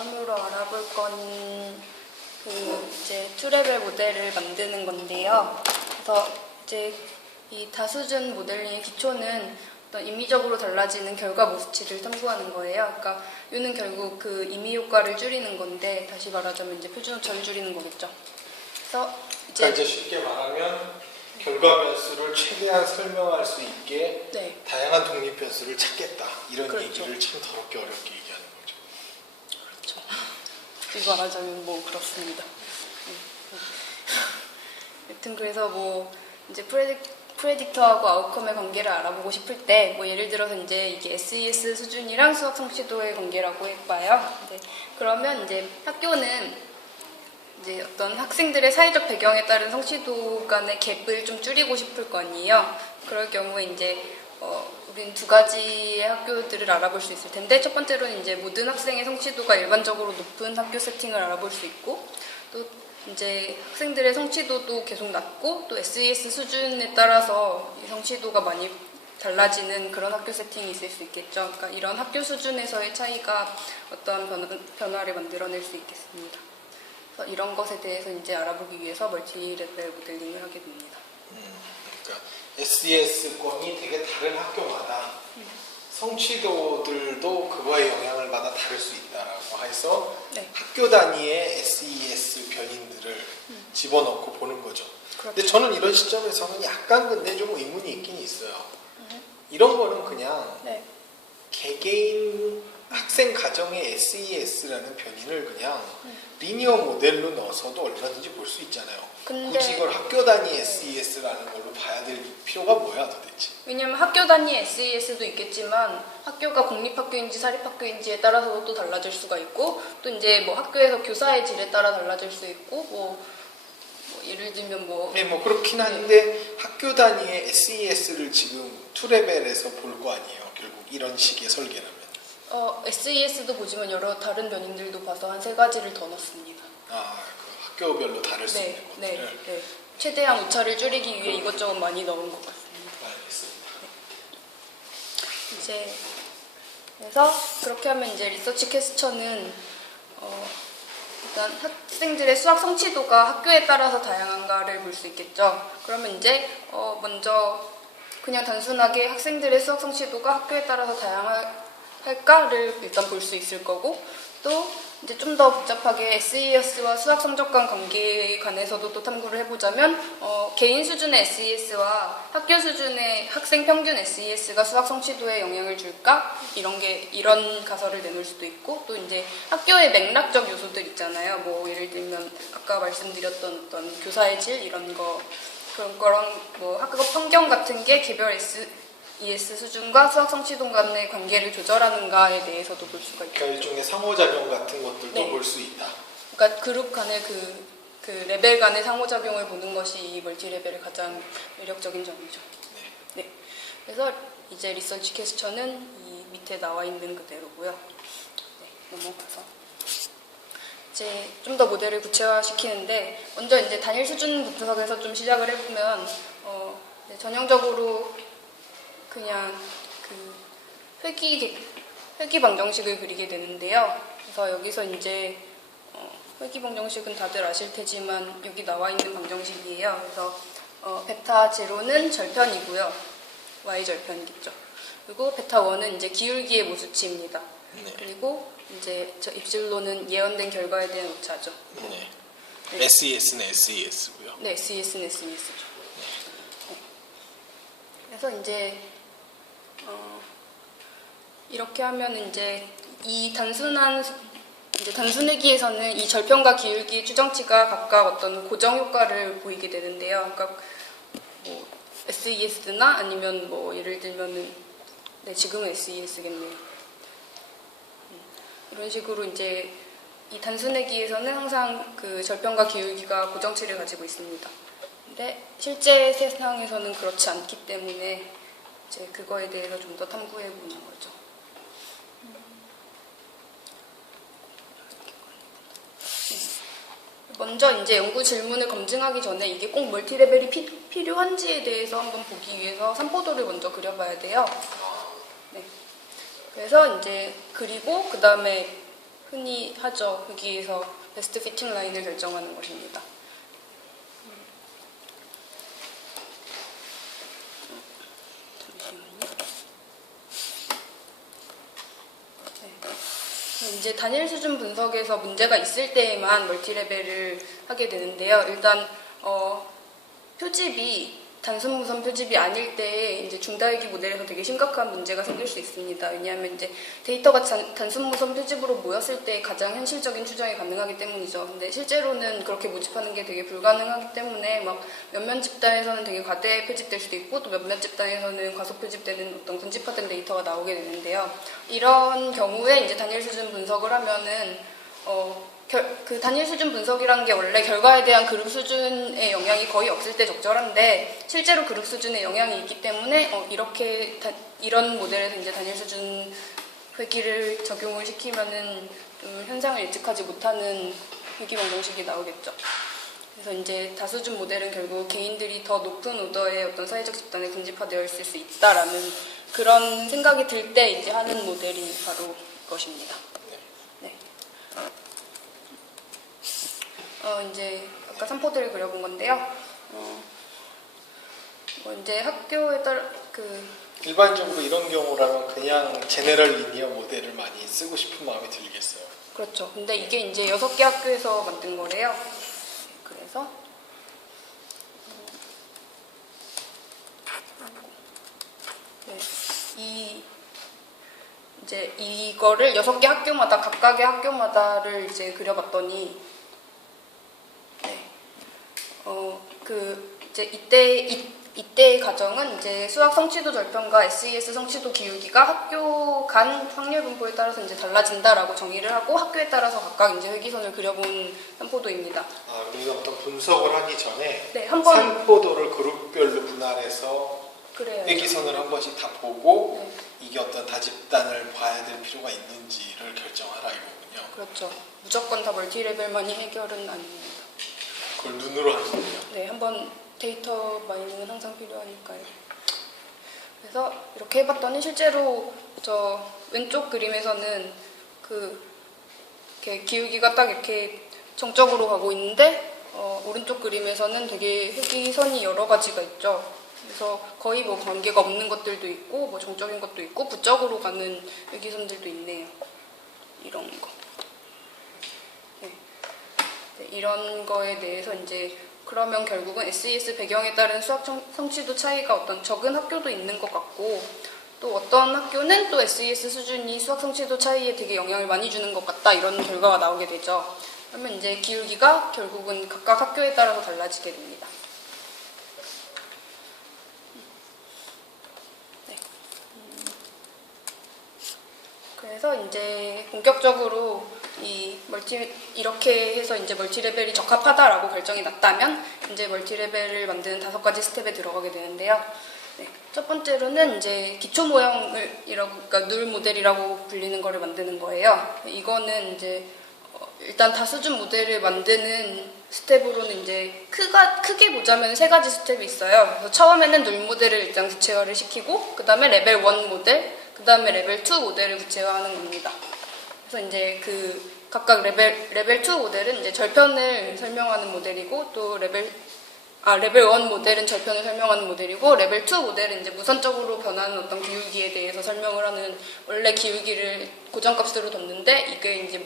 다음으로 알아볼 건 이제 투레벨 모델을 만드는 건데요. 그래서 이제 이 다수준 모델링의 기초는 어떤 임의적으로 달라지는 결과 모수치를 탐구하는 거예요. 그러니까 이는 결국 그 임의 효과를 줄이는 건데, 다시 말하자면 이제 표준 오차를 줄이는 거겠죠. 그래서 이제 쉽게 말하면 결과 변수를 최대한 설명할 수 있게 네. 다양한 독립 변수를 찾겠다, 이런 그렇죠. 얘기를 참 더럽게 어렵게 얘기하는 거죠. 그렇죠. 이거 말하자면 뭐 그렇습니다. 여튼 그래서 뭐 이제 프레딕터하고 아웃컴의 관계를 알아보고 싶을 때, 뭐 예를 들어서 이제 이게 SES 수준이랑 수학 성취도의 관계라고 해봐요. 그러면 이제 학교는 이제 어떤 학생들의 사회적 배경에 따른 성취도 간의 갭을 좀 줄이고 싶을 거 아니에요. 그럴 경우에 이제 우린 두 가지의 학교들을 알아볼 수 있을 텐데, 첫 번째로는 이제 모든 학생의 성취도가 일반적으로 높은 학교 세팅을 알아볼 수 있고, 또 이제 학생들의 성취도도 계속 낮고, 또 SES 수준에 따라서 이 성취도가 많이 달라지는 그런 학교 세팅이 있을 수 있겠죠. 그러니까 이런 학교 수준에서의 차이가 어떤 변화를 만들어낼 수 있겠습니다. 그래서 이런 것에 대해서 이제 알아보기 위해서 멀티 레벨 모델링을 하게 됩니다. 그러니까 SES권이 되게 다른 학교마다 성취도들도 그거에 영향을 받아 다를 수 있다라고 해서 네. 학교 단위의 SES 변인들을 집어넣고 보는 거죠. 그렇죠. 근데 저는 이런 시점에서는 약간 근데 좀 의문이 있긴 있어요. 이런 거는 그냥 네. 개개인 학생 가정의 SES라는 변인을 그냥 리니어 모델로 넣어서도 얼마든지 볼 수 있잖아요. 근데 굳이 이걸 학교 단위 SES라는 걸로 봐야 될 필요가 뭐야 도대체? 왜냐면 학교 단위 SES도 있겠지만 학교가 공립학교인지 사립학교인지에 따라서도 또 달라질 수가 있고, 또 이제 뭐 학교에서 교사의 질에 따라 달라질 수 있고, 뭐 예를 들면 뭐 네, 뭐 그렇긴 한데 학교 단위의 SES를 지금 투레벨에서 볼 거 아니에요. 결국 이런 식의 설계라면. SES도 보지만 여러 다른 변인들도 봐서 한 3가지를 더 넣습니다. 그 학교별로 다를 수 있는 네, 것들을. 네. 최대한 오차를 줄이기 위해 이것저것 많이 넣은 것 같습니다. 알겠습니다. 이제 그래서 그렇게 하면 이제 리서치 퀘스천은 일단 학생들의 수학 성취도가 학교에 따라서 다양한가를 볼 수 있겠죠. 그러면 이제 먼저 그냥 단순하게 학생들의 수학 성취도가 학교에 따라서 다양할까를 일단 볼 수 있을 거고, 또 이제 좀 더 복잡하게 SES와 수학 성적 간 관계에 관해서도 또 탐구를 해보자면 개인 수준의 SES와 학교 수준의 학생 평균 SES가 수학 성취도에 영향을 줄까? 이런 가설을 내놓을 수도 있고, 또 이제 학교의 맥락적 요소들 있잖아요. 뭐 예를 들면 아까 말씀드렸던 어떤 교사의 질 이런 거, 그런 뭐 학교 환경 같은 게 개별 SES 수준과 수학 성취도 간의 관계를 조절하는가에 대해서도 볼 수가 있죠. 그러니까 일종의 상호작용 같은 것들도 네. 볼 수 있다. 그러니까 그룹 간의 그 레벨 간의 상호작용을 보는 것이 이 멀티 레벨의 가장 매력적인 점이죠. 네. 그래서 이제 리서치 퀘스천은 이 밑에 나와 있는 그대로고요. 네, 넘어가서 이제 좀 더 모델을 구체화시키는데, 먼저 이제 단일 수준 분석에서 좀 시작을 해보면 전형적으로 그냥 그 회귀 방정식을 그리게 되는데요. 그래서 여기서 이제 회귀 방정식은 다들 아실 테지만 여기 나와 있는 방정식이에요. 그래서 베타 제로는 절편이고요. y 절편이겠죠. 그리고 베타 1은 이제 기울기의 모수치입니다. 네. 그리고 이제 저 입실론은 예언된 결과에 대한 오차죠. 네. 네. SES는 SES고요. 네, SES는 SES죠. 그래서 이제 이렇게 하면 이제 이 단순회기에서는 이 절편과 기울기 추정치가 각각 어떤 고정 효과를 보이게 되는데요. 그러니까 뭐 SES나 아니면 뭐 예를 들면은 지금은 SES겠네요. 이런 식으로 이제 이 단순회기에서는 항상 그 절편과 기울기가 고정치를 가지고 있습니다. 근데 실제 세상에서는 그렇지 않기 때문에 이제 그거에 대해서 좀 더 탐구해 보는 거죠. 먼저 이제 연구 질문을 검증하기 전에 이게 꼭 멀티 레벨이 필요한지에 대해서 한번 보기 위해서 삼포도를 먼저 그려봐야 돼요. 네. 그래서 이제 그리고 그 다음에 흔히 하죠. 여기에서 베스트 피팅 라인을 결정하는 것입니다. 이제 단일 수준 분석에서 문제가 있을 때에만 멀티레벨을 하게 되는데요. 일단 표집이 단순 무선 표집이 아닐 때 이제 중다유기 모델에서 되게 심각한 문제가 생길 수 있습니다. 왜냐하면 이제 데이터가 단순 무선 표집으로 모였을 때 가장 현실적인 추정이 가능하기 때문이죠. 근데 실제로는 그렇게 모집하는 게 되게 불가능하기 때문에 막 몇몇 집단에서는 되게 과대 표집될 수도 있고 또 몇몇 집단에서는 과소 표집되는 어떤 군집화된 데이터가 나오게 되는데요. 이런 경우에 이제 단일 수준 분석을 하면은 그 단일 수준 분석이라는 게 원래 결과에 대한 그룹 수준의 영향이 거의 없을 때 적절한데 실제로 그룹 수준의 영향이 있기 때문에 이런 모델에서 이제 단일 수준 회귀를 적용을 시키면은 좀 현상을 예측하지 못하는 회귀 방정식이 나오겠죠. 그래서 이제 다수준 모델은 결국 개인들이 더 높은 오더의 어떤 사회적 집단에 군집화되어 있을 수 있다라는 그런 생각이 들 때 이제 하는 모델이 바로 이것입니다. 네. 이제 아까 산포들을 그려본 건데요. 이제 학교에 따라 일반적으로 이런 경우라면 그냥 제네럴 리니어 모델을 많이 쓰고 싶은 마음이 들겠어요. 그렇죠. 근데 이게 이제 6개 학교에서 만든 거래요. 그래서 이제 이거를 6개 학교마다 각각의 학교마다를 이제 그려봤더니 이제 이때의 가정은 이제 수학 성취도 절편과 SES 성취도 기울기가 학교 간 확률 분포에 따라서 이제 달라진다라고 정의를 하고 학교에 따라서 각각 이제 회기선을 그려본 산포도입니다. 우리가 어떤 분석을 하기 전에 네, 한번 산포도를 그룹별로 분할해서 그래요. 회기선을 한 번씩 다 보고 네. 이게 어떤 다집단을 봐야 될 필요가 있는지를 결정하라 이거군요. 그렇죠. 무조건 다 멀티레벨만이 해결은 아닙니다. 그걸 눈으로 하는 거예요. 네, 한번 데이터 마이닝은 항상 필요하니까요. 그래서 이렇게 해봤더니 실제로 저 왼쪽 그림에서는 이렇게 기울기가 딱 이렇게 정적으로 가고 있는데 오른쪽 그림에서는 되게 회기선이 여러 가지가 있죠. 그래서 거의 뭐 관계가 없는 것들도 있고 뭐 정적인 것도 있고 부적으로 가는 회기선들도 있네요. 이런 거. 네, 이런 거에 대해서 이제 그러면 결국은 SES 배경에 따른 수학 성취도 차이가 어떤 적은 학교도 있는 것 같고 또 어떤 학교는 또 SES 수준이 수학 성취도 차이에 되게 영향을 많이 주는 것 같다 이런 결과가 나오게 되죠. 그러면 이제 기울기가 결국은 각각 학교에 따라서 달라지게 됩니다. 네. 그래서 이제 본격적으로 이렇게 해서 이제 멀티레벨이 적합하다라고 결정이 났다면 이제 멀티레벨을 만드는 5가지 스텝에 들어가게 되는데요. 네, 첫 번째로는 이제 기초 모형을 그러니까 누լ 모델이라고 불리는 거를 만드는 거예요. 이거는 이제 일단 다수준 모델을 만드는 스텝으로는 이제 크게 보자면 3가지 스텝이 있어요. 그래서 처음에는 누ል 모델을 일단 구체화를 시키고 그 다음에 레벨 1 모델, 그 다음에 레벨 2 모델을 구체화하는 겁니다. 그래서 이제 각각 레벨 2 모델은 이제 절편을 설명하는 모델이고 또 레벨 1 모델은 절편을 설명하는 모델이고 레벨 2 모델은 이제 무선적으로 변하는 어떤 기울기에 대해서 설명을 하는 원래 기울기를 고정값으로 뒀는데 이게 이제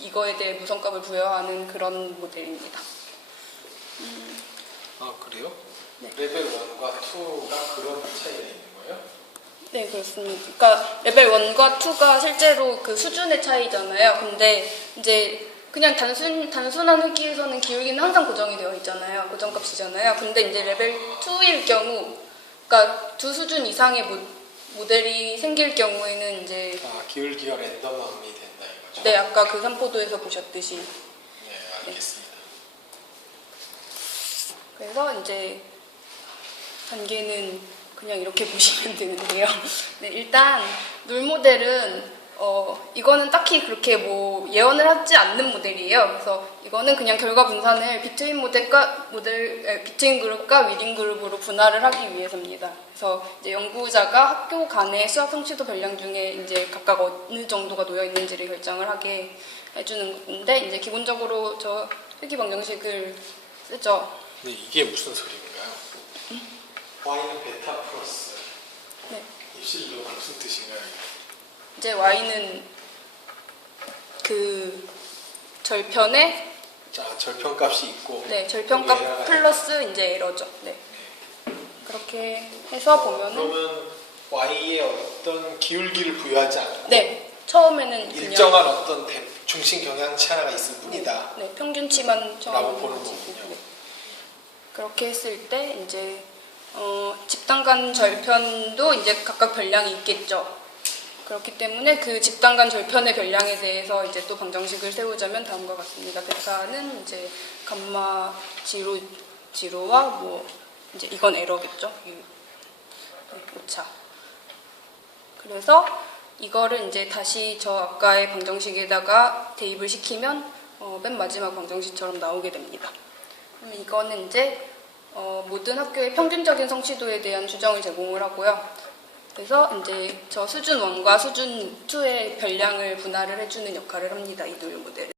이거에 대해 무선값을 부여하는 그런 모델입니다. 그래요? 네. 레벨 1과 2가 그런 차이가 있는 거예요? 네, 그렇습니다. 그러니까 레벨 1과 2가 실제로 그 수준의 차이잖아요. 근데 이제 그냥 단순한 회기에서는 기울기는 항상 고정이 되어 있잖아요. 고정값이잖아요. 근데 이제 레벨 2일 경우, 그러니까 2 수준 이상의 모델이 생길 경우에는 이제 기울기가 랜덤함이 된다 이거죠? 네, 아까 그 산포도에서 보셨듯이. 네, 알겠습니다. 그래서 이제 단계는 그냥 이렇게 보시면 되는데요. 네, 일단 누ል 모델은 이거는 딱히 그렇게 뭐 예언을 하지 않는 모델이에요. 그래서 이거는 그냥 결과 분산을 비트윈 그룹과 위린 그룹으로 분할을 하기 위해서입니다. 그래서 이제 연구자가 학교 간의 수학 성취도 변량 중에 이제 각각 어느 정도가 놓여 있는지를 결정을 하게 해주는 건데, 이제 기본적으로 저 회귀 방정식을 쓰죠. 근데 이게 무슨 소리인가요? y는 베타 플러스 네. 입술 이거가 무슨 뜻인가요? 이제 y는 그 절편의 자, 절편값이 있고 네, 여기 절편값 에러가 플러스 이제 에러죠. 네. 그렇게 해서 보면은 그러면 y에 어떤 기울기를 부여하지 않고 네, 처음에는 그냥 일정한 어떤 중심 경향치 하나가 있을 뿐이다. 네, 평균치만 라고 보는 거군요. 네. 그렇게 했을 때 이제 집단 간 절편도 이제 각각 변량이 있겠죠. 그렇기 때문에 그 집단 간 절편의 변량에 대해서 이제 또 방정식을 세우자면 다음과 같습니다. 베타는 이제 감마 지로와 뭐 이제 이건 에러겠죠. 오차. 그래서 이거를 이제 다시 저 아까의 방정식에다가 대입을 시키면 맨 마지막 방정식처럼 나오게 됩니다. 그럼 이거는 이제 모든 학교의 평균적인 성취도에 대한 추정을 제공을 하고요. 그래서 이제 저 수준 1과 수준 2의 변량을 분할을 해주는 역할을 합니다. 이 노유 모델은.